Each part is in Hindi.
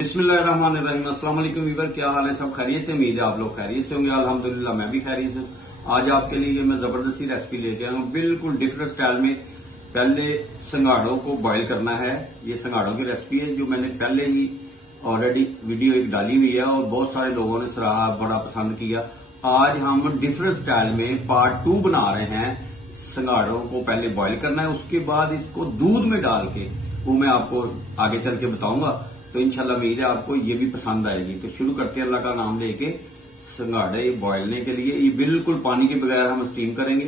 बिस्मिल्लाहिर्रहमानिर्रहीम। अस्सलाम वालेकुम वीवर, क्या हाल है? सब खैरियत से? उम्मीद है आप लोग खैरियत से होंगे। अल्हम्दुलिल्लाह मैं भी खैरियत से। आज आपके लिए मैं जबरदस्ती रेसिपी लेके आया हूँ, बिल्कुल डिफरेंट स्टाइल में। पहले संगाड़ों को बॉईल करना है। ये संगाड़ों की रेसिपी है जो मैंने पहले ही ऑलरेडी वीडियो एक डाली हुई है और बहुत सारे लोगों ने सराहा, बड़ा पसंद किया। आज हम डिफरेंट स्टाइल में पार्ट 2 बना रहे हैं। संगाड़ों को पहले बॉईल करना है, उसके बाद इसको दूध में डाल के वो मैं आपको आगे चल के बताऊंगा। तो इंशाल्लाह उम्मीद है आपको ये भी पसंद आएगी। तो शुरू करते हैं अल्लाह का नाम लेके। संगाड़े बॉयलने के लिए ये बिल्कुल पानी के बगैर हम स्टीम करेंगे।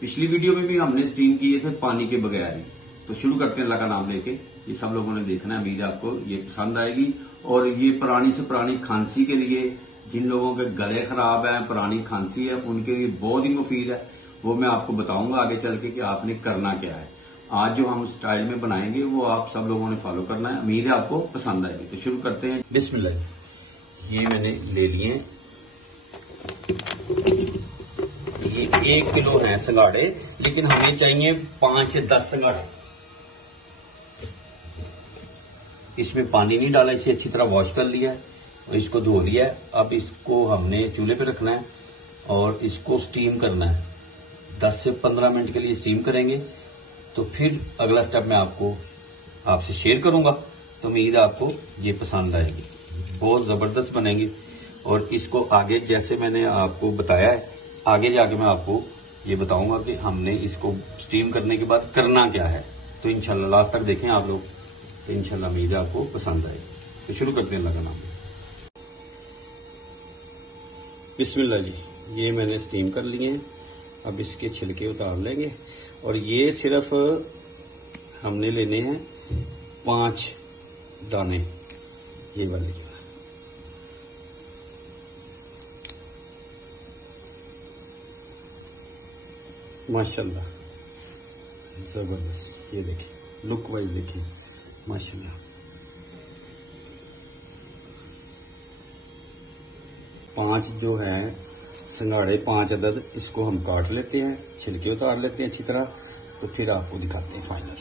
पिछली वीडियो में भी हमने स्टीम किए थे पानी के बगैर ही। तो शुरू करते हैं अल्लाह का नाम लेके। ये सब लोगों ने देखना है, उम्मीद है आपको ये पसंद आएगी। और ये पुरानी से पुरानी खांसी के लिए, जिन लोगों के गले खराब है, पुरानी खांसी है, उनके लिए बहुत ही मुफीद है। वो मैं आपको बताऊंगा आगे चल के कि आपने करना क्या है। आज जो हम स्टाइल में बनाएंगे वो आप सब लोगों ने फॉलो करना है। उम्मीद है आपको पसंद आएगी। तो शुरू करते हैं। बिस्मिल्लाह। ये मैंने ले लिए, ये 1 किलो है संगाड़े, लेकिन हमें चाहिए 5 से 10 संगाड़े। इसमें पानी नहीं डाला, इसे अच्छी तरह वॉश कर लिया है और इसको धो लिया है। अब इसको हमने चूल्हे पे रखना है और इसको स्टीम करना है। 10 से 15 मिनट के लिए स्टीम करेंगे। तो फिर अगला स्टेप मैं आपसे शेयर करूंगा। तो उम्मीद है आपको ये पसंद आएगी, बहुत जबरदस्त बनेगी। और इसको आगे जैसे मैंने आपको बताया है, आगे जाके मैं आपको ये बताऊंगा कि हमने इसको स्टीम करने के बाद करना क्या है। तो इंशाल्लाह लास्ट तक देखें आप लोग, तो इंशाल्लाह उम्मीद है आपको पसंद आएगी। तो शुरू करते हैं अल्लाह का नाम। बिस्मिल्लाह जी। ये मैंने स्टीम कर लिए हैं। अब इसके छिलके उतार लेंगे और ये सिर्फ हमने लेने हैं 5 दाने, ये वाले। माशाल्लाह जबरदस्त, ये देखिए लुक वाइज देखिए माशाल्लाह। 5 जो है संगाड़े, 5 अदद, इसको हम काट लेते हैं, छिलके उतार लेते हैं अच्छी तरह। तो फिर आपको दिखाते हैं फाइनल।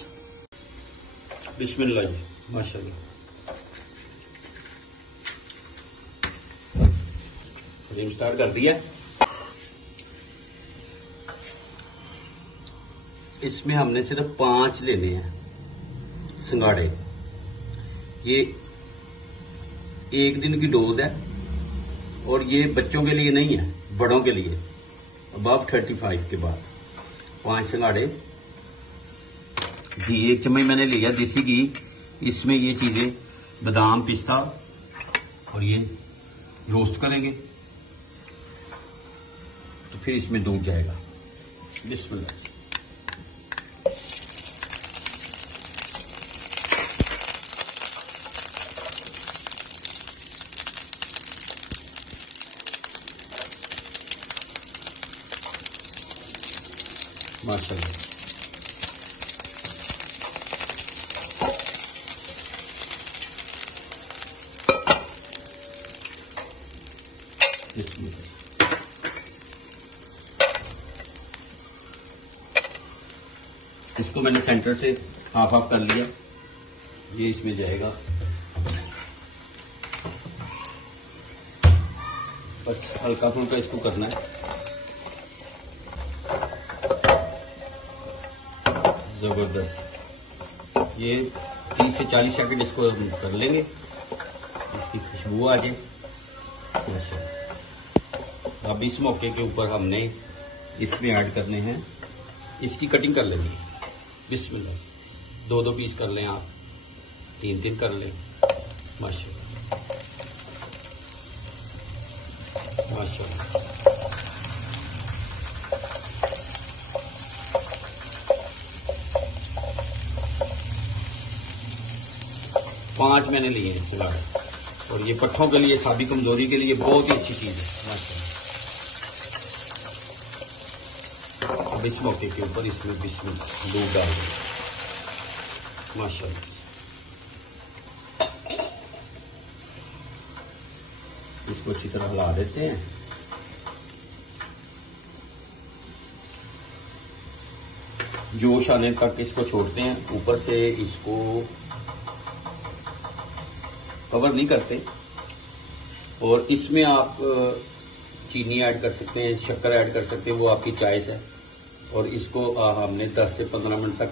बिस्मिल्लाह जी, माशाल्लाह। फ्लेम स्टार्ट कर दिया। इसमें हमने सिर्फ 5 लेने हैं संगाड़े। ये 1 दिन की डोज है और ये बच्चों के लिए नहीं है, बड़ों के लिए, अबव 35 के बाद। 5 संगाड़े घी 1 चम्मच मैंने लिया देसी घी। इसमें ये चीजें बादाम, पिस्ता और ये रोस्ट करेंगे। तो फिर इसमें दूध जाएगा। बिस्मिल्लाह। माशाल्लाह। इसको मैंने सेंटर से हाफ हाफ कर लिया। ये इसमें जाएगा। बस हल्का फुल्का इसको करना है। जबरदस्त। ये 30 से 40 सेकंड इसको हम कर लेंगे, इसकी खुशबू आ जाए। अब इस मौके के ऊपर हमने इसमें ऐड करने हैं, इसकी कटिंग कर लेंगे। बिस्मिल्लाह। 2-2 पीस कर लें आप, 3-3 कर लें। माशाल्लाह माशाल्लाह। पांच मैंने लिए हैं सलाद। और ये पट्ठों के लिए, सादी कमजोरी के लिए बहुत ही अच्छी चीज है माशाल्लाह। अब इस मौके के ऊपर इसमें दूध डाल दें। माशाल्लाह। इसको अच्छी तरह हिला देते हैं। जोश आने तक इसको छोड़ते हैं। ऊपर से इसको कवर नहीं करते। और इसमें आप चीनी ऐड कर सकते हैं, शक्कर ऐड कर सकते हैं, वो आपकी चॉइस है। और इसको हमने 10 से 15 मिनट तक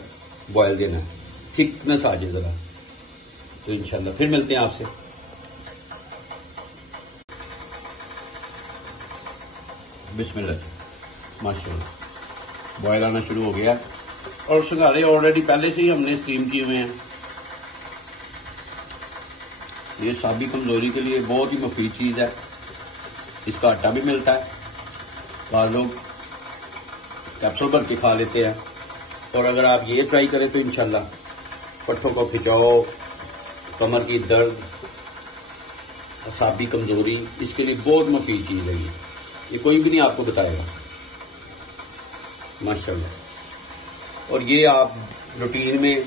बॉयल देना है, थिकनेस आ जाए जरा। तो इंशाल्लाह फिर मिलते हैं आपसे। बिस्मिल्लाह, माशाल्लाह बॉयल आना शुरू हो गया। और सिंघाड़े ऑलरेडी पहले से ही हमने स्टीम किए हुए हैं। ये साबी कमजोरी के लिए बहुत ही मुफीद चीज है। इसका आटा भी मिलता है, बाद लोग कैप्सूल भर के खा लेते हैं। और अगर आप ये ट्राई करें तो इंशाल्लाह पट्ठों को खिंचाओ, कमर की दर्द, साबी कमजोरी, इसके लिए बहुत मुफीद चीज है। ये कोई भी नहीं आपको बताएगा माशाल्लाह। और ये आप रूटीन में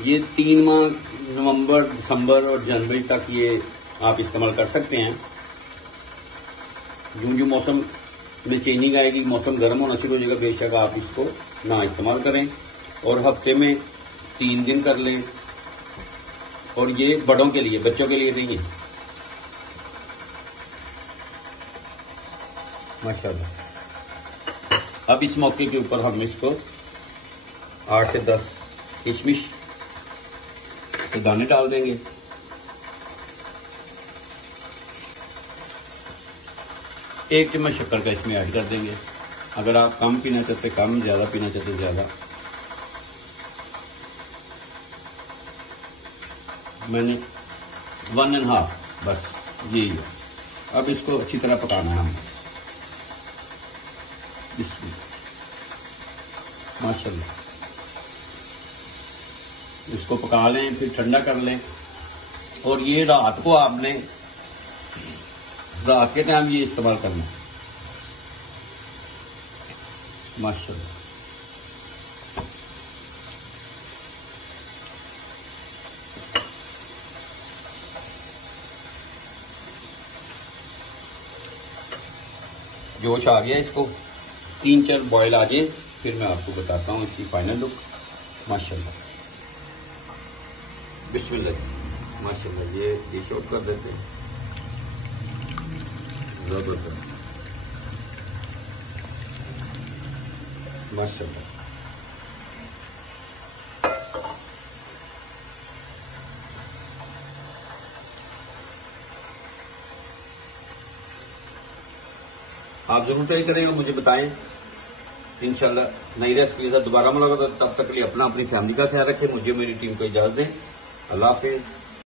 ये 3 माह नवंबर, दिसंबर और जनवरी तक ये आप इस्तेमाल कर सकते हैं। यूं जो मौसम में चेंजिंग आएगी, मौसम गर्म होना शुरू हो जाएगा, बेशक आप इसको ना इस्तेमाल करें। और हफ्ते में 3 दिन कर लें। और ये बड़ों के लिए, बच्चों के लिए नहीं है माशाल्लाह। अब इस मौके के ऊपर हम इसको 8 से 10 किशमिश के दाने डाल देंगे। एक चम्मच शक्कर का इसमें ऐड कर देंगे। अगर आप कम पीना चाहते कम, ज्यादा पीना चाहते ज्यादा। मैंने 1.5 बस यही है। अब इसको अच्छी तरह पकाना है हमें। माशाल्लाह इसको पका लें, फिर ठंडा कर लें। और ये रात को आपने, रात के टाइम ये इस्तेमाल करना है माशाल्लाह। जोश आ गया, इसको 3-4 बॉयल आ जाए, फिर मैं आपको बताता हूँ इसकी फाइनल लुक माशाल्लाह। बिस्मिल्लाह माशाल्लाह। ये डिश आउट कर देते हैं। जबरदस्त माशाल्लाह। आप जरूर ट्राई करें और मुझे बताएं। इंशाल्लाह नई रेसिपी के साथ दोबारा मुलाकात। तब तक के लिए अपनी फैमिली का ख्याल रखें। मुझे मेरी टीम को इजाजत दें। अल्लाह हाफिज।